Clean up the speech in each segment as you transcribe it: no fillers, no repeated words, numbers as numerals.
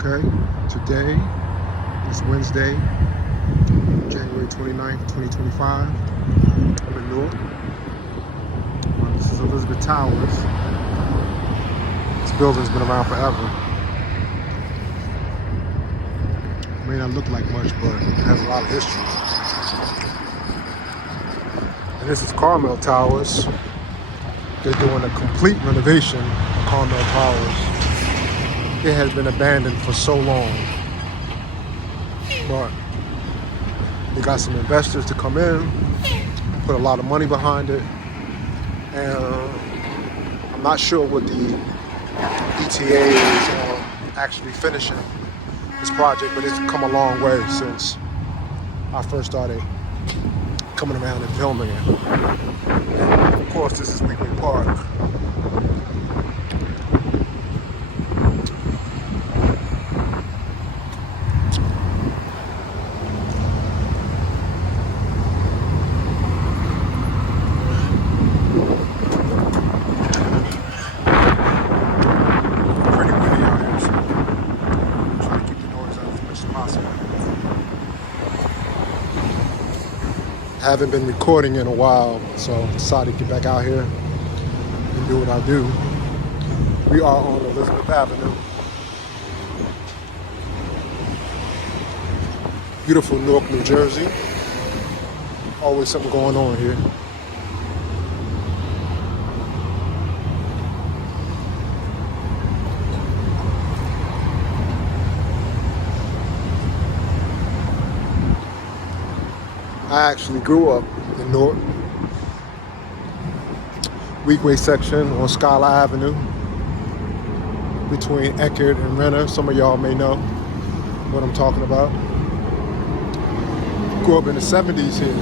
Okay, today is Wednesday, January 29th, 2025. I'm in Newark. This is Elizabeth Towers. This building's been around forever. It may not look like much, but it has a lot of history. And this is Carmel Towers. They're doing a complete renovation of Carmel Towers. It has been abandoned for so long, but they got some investors to come in, put a lot of money behind it, and I'm not sure what the ETA is on actually finishing this project, but it's come a long way since I first started coming around and filming it. And of course, this is Weekly Park. I haven't been recording in a while, so I decided to get back out here and do what I do. We are on Elizabeth Avenue. Beautiful Newark, New Jersey. Always something going on here. I actually grew up in Newark. Weekway section on Schuyler Avenue between Eckerd and Renner. Some of y'all may know what I'm talking about. Grew up in the 70s here.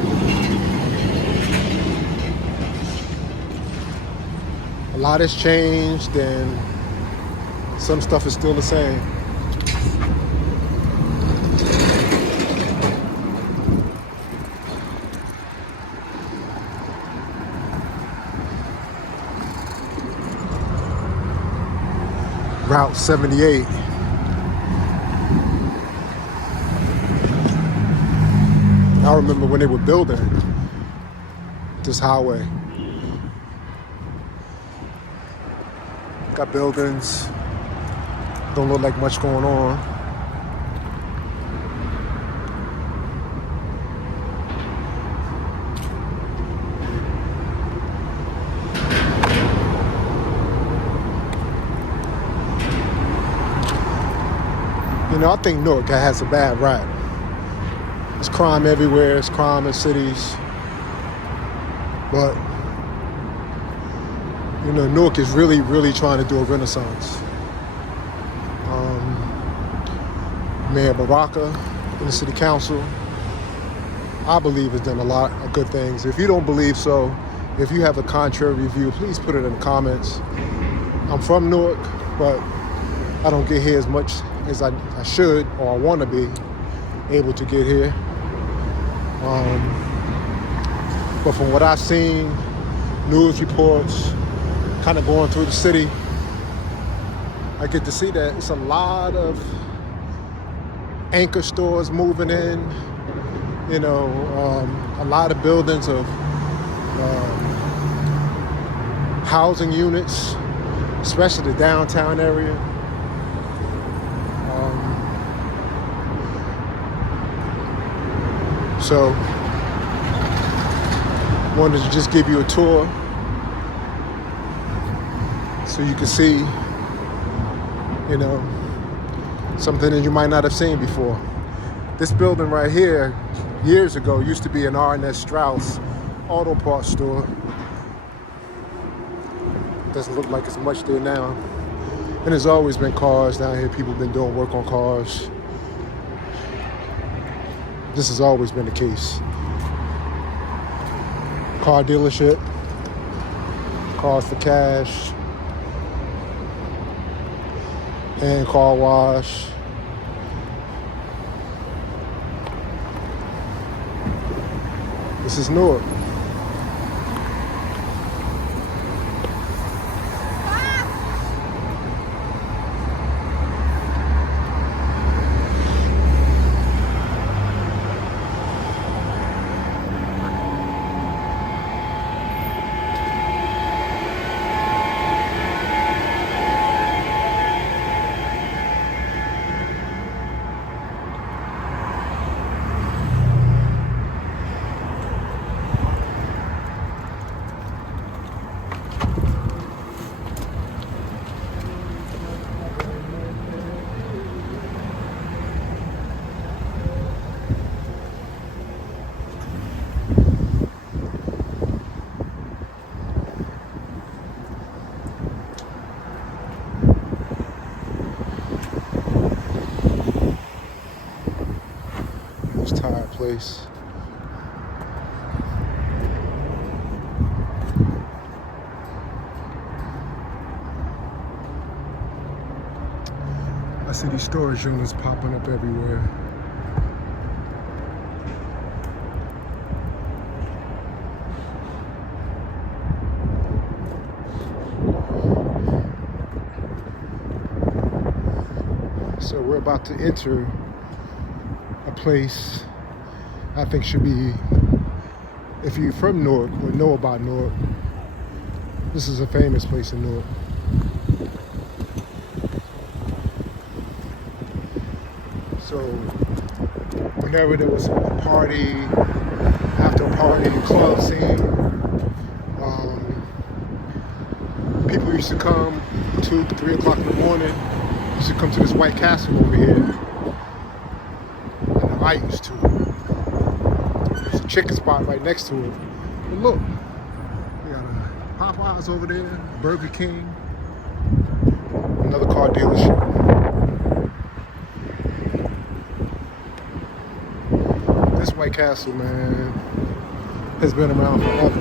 A lot has changed and some stuff is still the same. Route 78. I remember when they were building this highway. Got buildings, don't look like much going on. You know, I think Newark has a bad rap. There's crime everywhere, there's crime in cities. But, you know, Newark is really, really trying to do a renaissance. Mayor Baraka in the city council, I believe, has done a lot of good things. If you don't believe so, if you have a contrary view, please put it in the comments. I'm from Newark, but I don't get here as much as I should or I want to be able to get here. But from what I've seen, news reports, kind of going through the city, I get to see that it's a lot of anchor stores moving in, you know, a lot of buildings of housing units, especially the downtown area. So, wanted to just give you a tour so you can see, you know, something that you might not have seen before. This building right here, years ago, used to be an R&S Strauss auto parts store. Doesn't look like it's much there now. And there's always been cars down here. People have been doing work on cars. This has always been the case. Car dealership, cars for cash, and car wash. This is Newark. Tire place. I see these storage units popping up everywhere. So we're about to enter a place I think should be, if you're from Newark or know about Newark, this is a famous place in Newark. So whenever there was a party, after a party, club scene, people used to come 2, 3 o'clock in the morning, used to come to this White Castle over here. And I used to. There's a chicken spot right next to it. But look, we got a Popeyes over there, Burger King, another car dealership. This White Castle, man, has been around forever.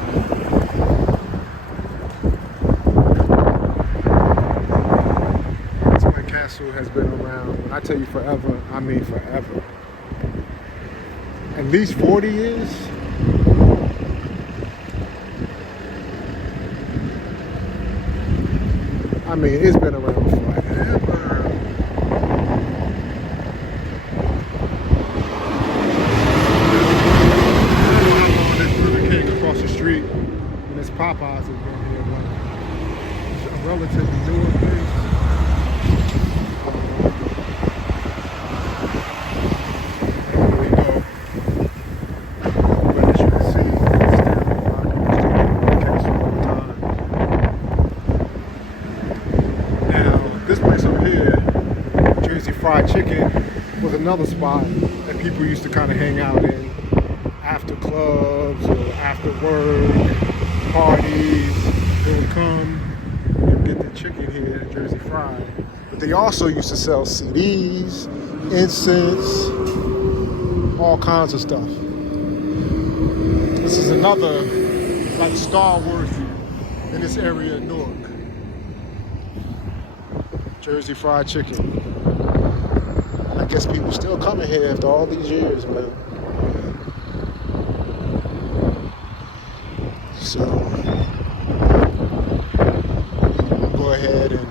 This White Castle has been around, when I tell you forever, I mean forever. At least 40 years. I mean, it's been around forever. This Burger King across the street, and this Popeyes has been here, but it's a relatively newer place. Fried Chicken was another spot that people used to kind of hang out in after clubs or after work, parties. They would come and get the chicken here at Jersey Fried. But they also used to sell CDs, incense, all kinds of stuff. This is another like Star Wars in this area of Newark. Jersey Fried Chicken. I guess people still coming here after all these years, man. So, I'll go ahead and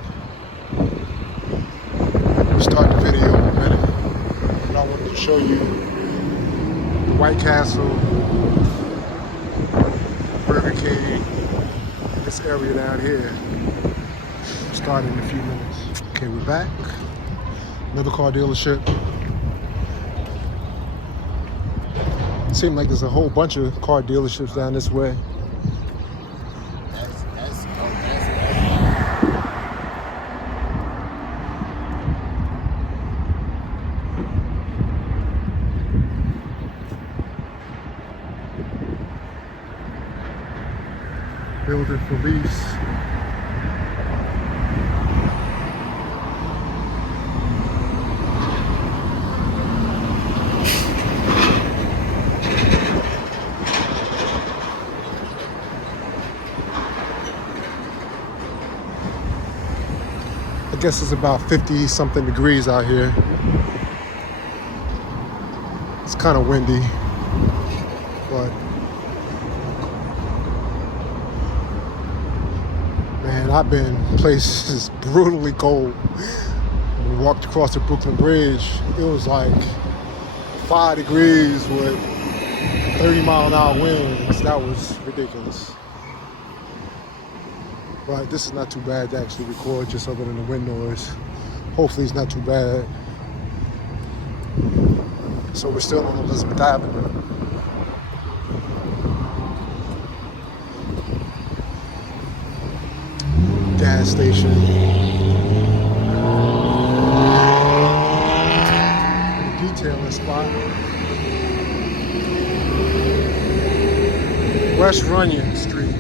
start the video in a minute. But I wanted to show you the White Castle, Burger King, this area down here. Starting in a few minutes. Okay, we're back. Another car dealership. Seems like there's a whole bunch of car dealerships down this way. Building for lease. guess it's about 50 something degrees out here. It's kind of windy, but man, I've been places brutally cold. When we walked across the Brooklyn Bridge, it was like 5 degrees with 30-mile-an-hour winds. That was ridiculous. But this is not too bad to actually record, just other than the wind noise. Hopefully it's not too bad. So we're still on Elizabeth Avenue. Gas station. Detailing spot. West Runyon Street.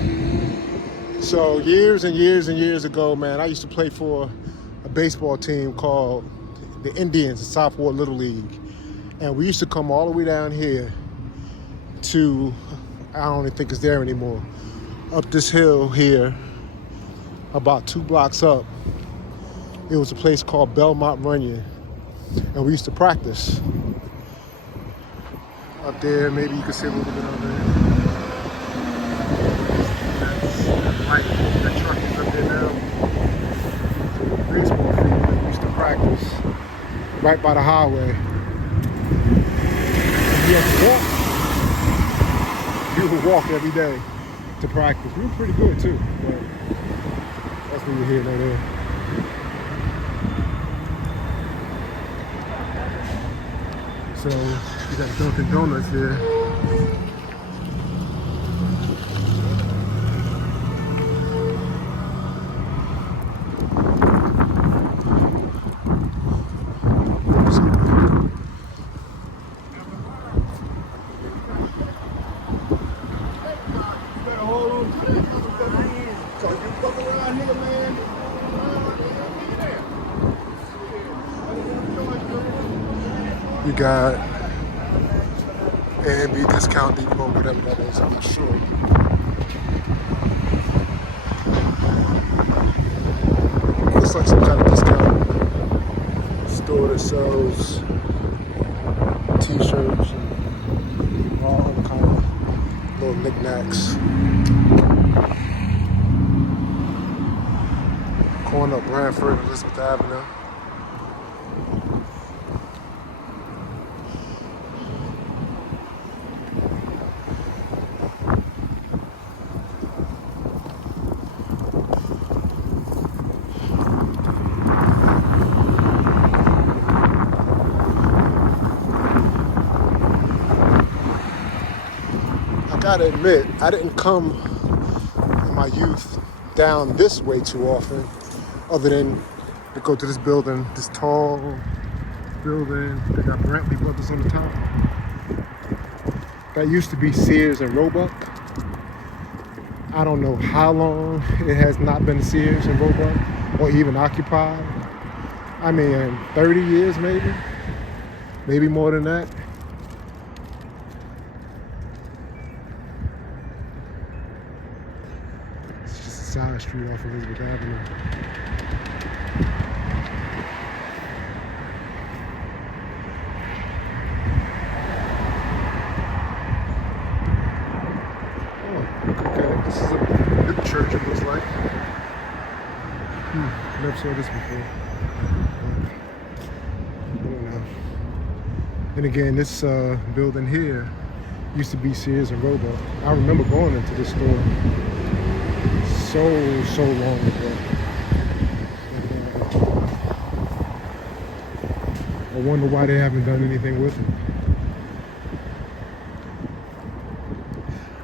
So years and years and years ago, man, I used to play for a baseball team called the Indians, the South Ward Little League. And we used to come all the way down here to, I don't even think it's there anymore, up this hill here, about 2 blocks up. It was a place called Belmont Runyon. And we used to practice. Up there, maybe you can see a little bit of it. That's light, that truck is up there now. Baseball field, we used to practice right by the highway. You had to walk. You would walk every day to practice. We were pretty good too, but that's neither here nor there. So you got Dunkin' Donuts here. You got A&B Discount Depot, whatever that is, I'm not sure. Looks like some kind of discount store that sells t-shirts and all other kind of little knickknacks. Corner of Branford, Elizabeth Avenue. I gotta admit, I didn't come in my youth down this way too often, other than to go to this building, this tall building. They got Brantley Brothers on the top. That used to be Sears and Roebuck. I don't know how long it has not been Sears and Roebuck, or even occupied. I mean, 30 years maybe more than that. It's just a side street off Elizabeth Avenue. Okay, this is a good church, it looks like. Never saw this before. I don't know. And again, this building here used to be Sears and Roebuck. I remember going into this store so long ago. I wonder why they haven't done anything with it.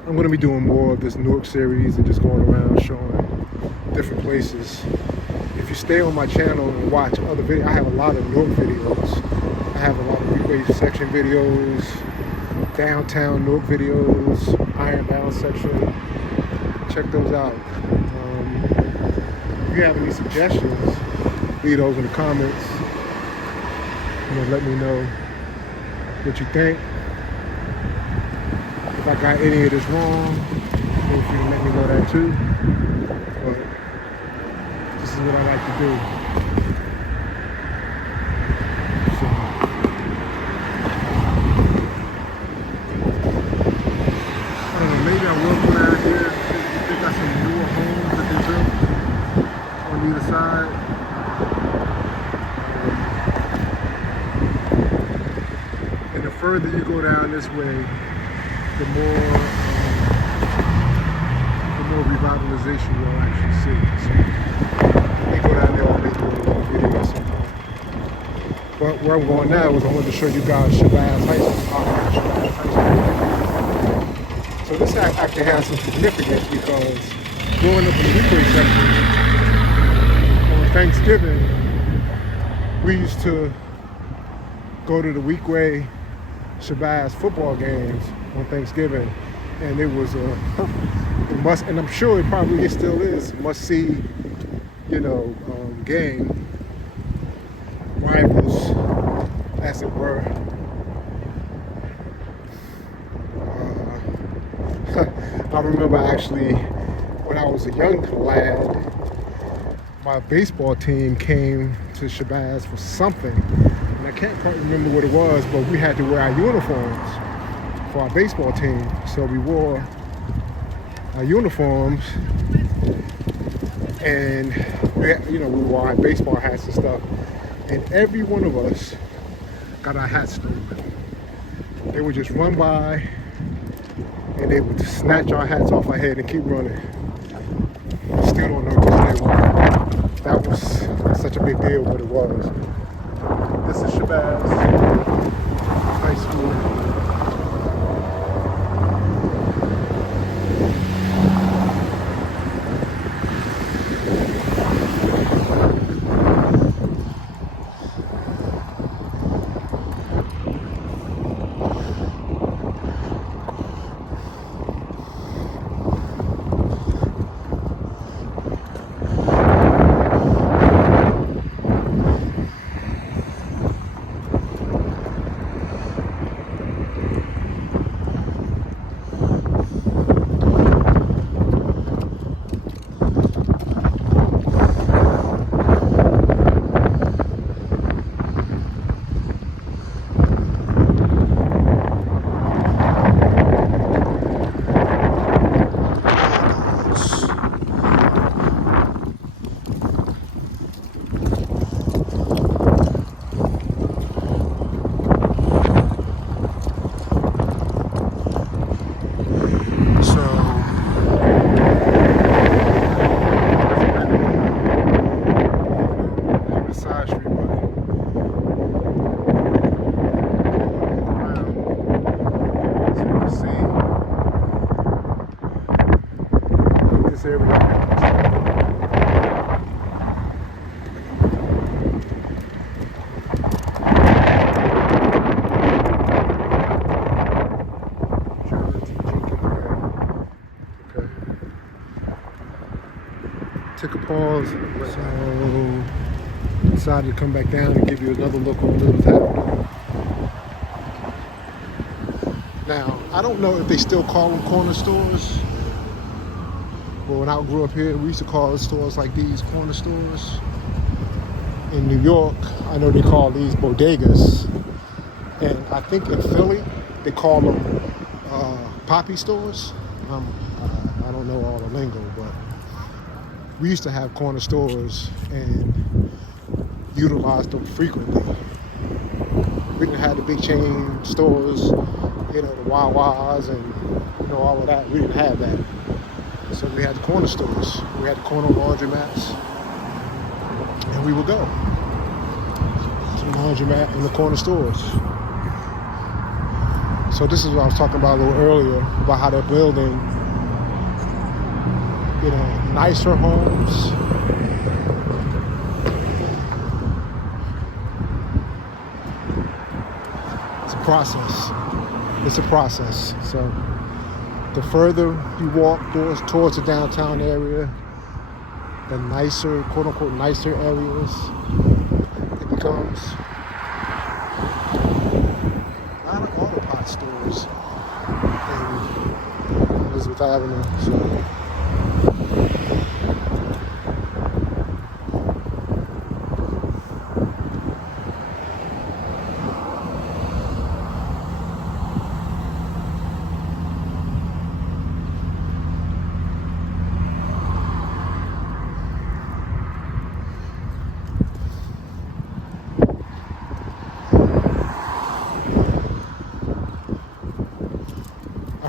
I'm going to be doing more of this Newark series and just going around showing different places. If you stay on my channel and watch other videos, I have a lot of Newark videos. I have a lot of freeway section videos, downtown Newark videos, ironbound section. Check those out. If you have any suggestions, leave those in the comments. Let me know what you think. If I got any of this wrong, feel free to let me know that too. But this is what I like to do. further you go down this way, the more revitalization you'll actually see. So they go down there and they do a little video sometime. But where I'm going now is I wanted to show you guys Shabazz High School. So this actually has some significance because growing up in the weekday section on Thanksgiving, we used to go to the weekday Shabazz football games on Thanksgiving, and it was a must, and I'm sure it still is, must see, game, rivals, as it were. I remember actually when I was a young lad, my baseball team came to Shabazz for something, and I can't quite remember what it was, but we had to wear our uniforms for our baseball team. So we wore our uniforms, and we wore our baseball hats and stuff, and every one of us got our hats stolen. They would just run by and they would snatch our hats off our head and keep running. Still don't know to this day why. That was such a big deal, but it was. This is Shabazz High School. Took a pause, so decided to come back down and give you another look on Elizabeth Ave. Now, I don't know if they still call them corner stores, but when I grew up here, we used to call stores like these corner stores. In New York, I know they call these bodegas, and I think in Philly, they call them poppy stores. I don't know all the lingo, but we used to have corner stores and utilized them frequently. We didn't have the big chain stores, the Wawas and all of that. We didn't have that. So we had the corner stores. We had the corner laundromats, and we would go to the laundromat and the corner stores. So this is what I was talking about a little earlier, about how they're building nicer homes. It's a process. It's a process. So the further you walk towards the downtown area, the nicer, quote unquote, nicer areas it becomes. A lot of auto pot stores in Elizabeth Avenue. So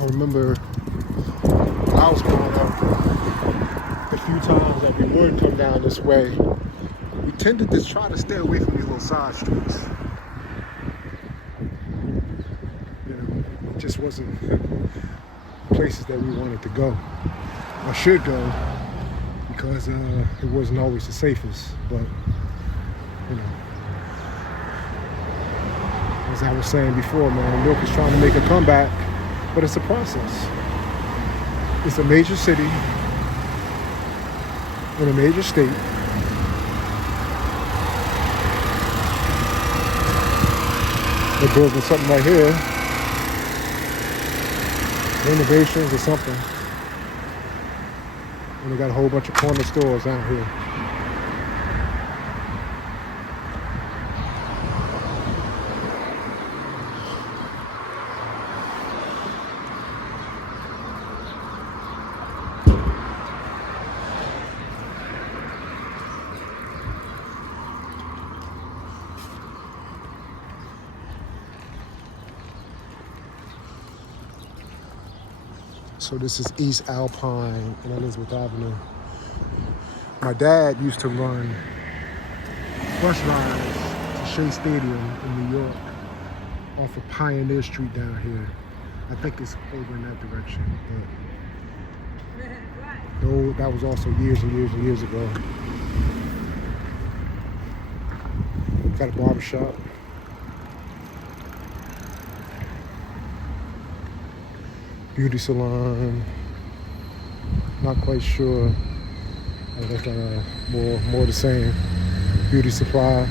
I remember when I was growing up, the few times that we would come down this way, we tended to try to stay away from these little side streets. You know, it just wasn't places that we wanted to go or should go, because it wasn't always the safest. But you know, as I was saying before, man, Newark is trying to make a comeback, but it's a process. It's a major city in a major state. They're building something right here, renovations or something, and they got a whole bunch of corner stores out here. So this is East Alpine and Elizabeth Avenue. My dad used to run bus rides to Shea Stadium in New York off of Pioneer Street down here. I think it's over in that direction. But that was also years and years and years ago. Got a barbershop. Beauty salon, not quite sure. I think more the same. Beauty supply.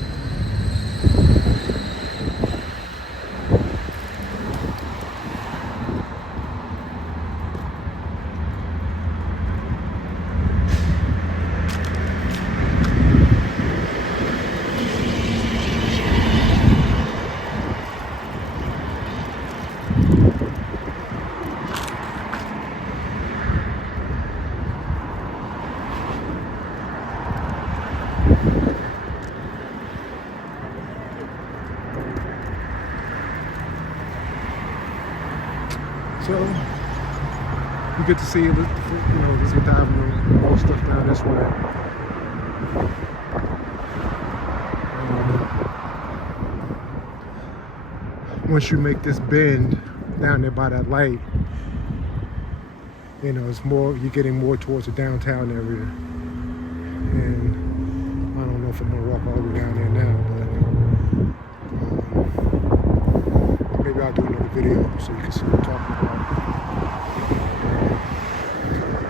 So you get to see, Elizabeth Avenue, more stuff down this way. Once you make this bend down there by that light, it's more, you're getting more towards the downtown area. And I don't know if I'm gonna walk all the way down there now, but maybe I'll do another video so you can see what I'm talking about.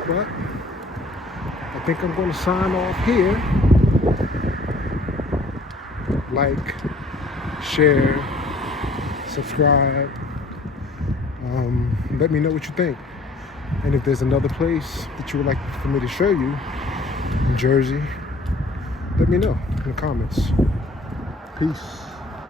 But I think I'm going to sign off here. Like, share, subscribe. Let me know what you think. And if there's another place that you would like for me to show you in Jersey, let me know in the comments. Peace.